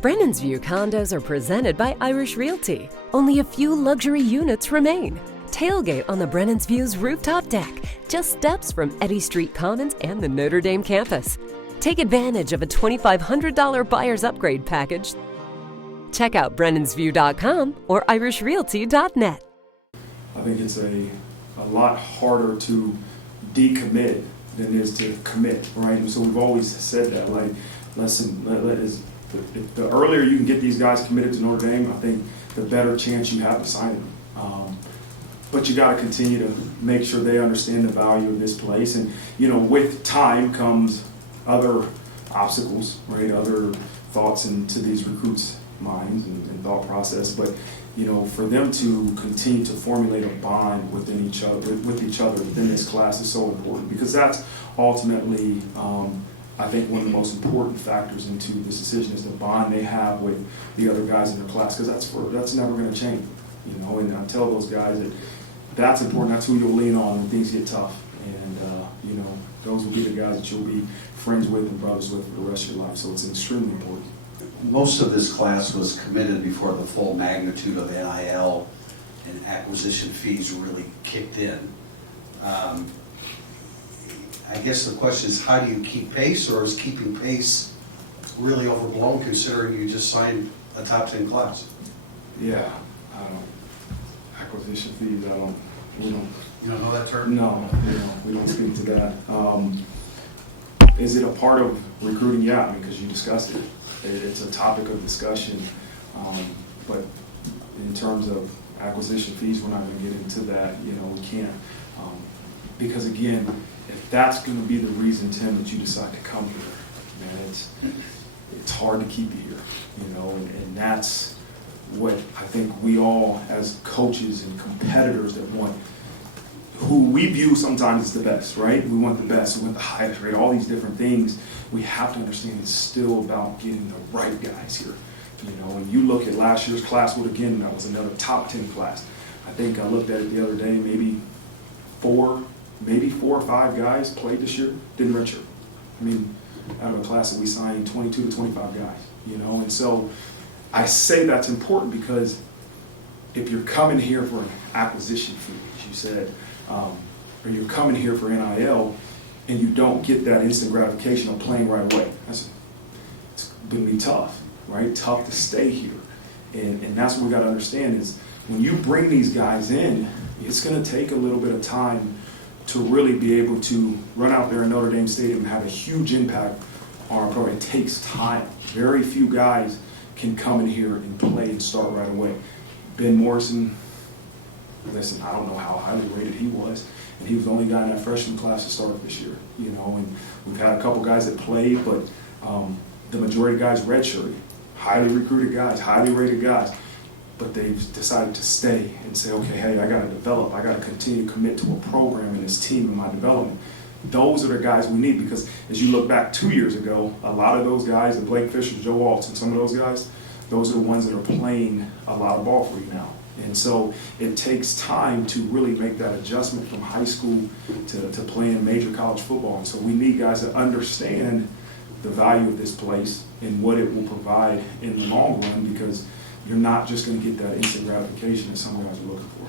Brennan's View condos are presented by Irish Realty. Only a few luxury units remain. Tailgate on the Brennan's View's rooftop deck, just steps from Eddy Street Commons and the Notre Dame campus. Take advantage of a $2,500 buyer's upgrade package. Check out brennansview.com or irishrealty.net. I think it's a lot harder to decommit than it is to commit, right? And so we've always said that, like, listen, the earlier you can get these guys committed to Notre Dame, I think the better chance you have of signing them. But you got to continue to make sure they understand the value of this place. And, you know, with time comes other obstacles, right? Other thoughts into these recruits' minds and thought process. But, you know, for them to continue to formulate a bond within each other, within this class is so important, because that's ultimately, I think, one of the most important factors into this decision is the bond they have with the other guys in their class, because that's never going to change, you know. And I tell those guys that that's important. That's who you'll lean on when things get tough, and you know, those will be the guys that you'll be friends with and brothers with for the rest of your life. So it's extremely important. Most of this class was committed before the full magnitude of NIL and acquisition fees really kicked in. I guess the question is, how do you keep pace, or is keeping pace really overblown considering you just signed a top 10 class? Yeah, acquisition fees, we don't. You don't know that term? No, we don't speak to that. Is it a part of recruiting? Yeah, I mean, because you discussed it. It's a topic of discussion. But in terms of acquisition fees, we're not going to get into that. You know, we can't. Because again, if that's going to be the reason, Tim, that you decide to come here, man, it's hard to keep you here. You know, and that's what I think we all, as coaches and competitors that want, who we view sometimes as the best, right? We want the best, we want the highest, right? All these different things. We have to understand it's still about getting the right guys here. You know, when you look at last year's class, that was another top 10 class. I think I looked at it the other day, maybe four or five guys played this year, didn't redshirt. I mean, out of a class that we signed 22 to 25 guys, you know? And so I say that's important because if you're coming here for an acquisition fee, as you said, or you're coming here for NIL and you don't get that instant gratification of playing right away, it's going to be tough, right? Tough to stay here. And that's what we got to understand is when you bring these guys in, it's going to take a little bit of time to really be able to run out there in Notre Dame Stadium and have a huge impact on our program. It takes time. Very few guys can come in here and play and start right away. Ben Morrison, listen, I don't know how highly rated he was, and he was the only guy in that freshman class to start this year, you know, and we've had a couple guys that played, but the majority of guys redshirted, highly recruited guys, highly rated guys, but they've decided to stay and say, okay, hey, I got to develop, I got to continue to commit to a program and this team in my development. Those are the guys we need, because as you look back 2 years ago, a lot of those guys, the Blake Fisher, Joe Walton, some of those guys, those are the ones that are playing a lot of ball for you now. And so it takes time to really make that adjustment from high school to playing major college football. And so we need guys that understand the value of this place and what it will provide in the long run, because you're not just going to get that instant gratification that some guys are looking for.